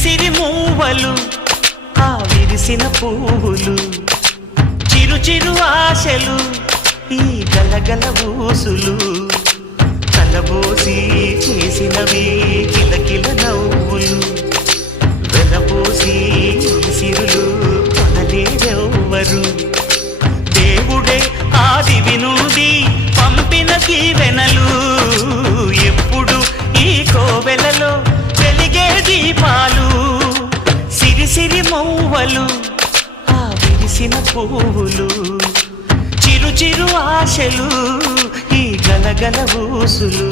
సిరి మూవలు ఆ విరిసిన పువ్వులు చిరు చిరు ఆశలు ఈ గలగల ఊసులు కలబోసి చేసినవి కిలకిల నవ్వులు వెలబోసి సిరులు కొనలేరెవ్వరు దేవుడే ఆదివి నుండి పంపిన దీవెనలు ఎప్పుడు ఈ కోవెలలో వెలిగే దీపాలు సిరి సిరి మౌవలు ఆ విరిసిన పువ్వులు చిరు చిరు ఆశలు ఈ గలగల ఊసులు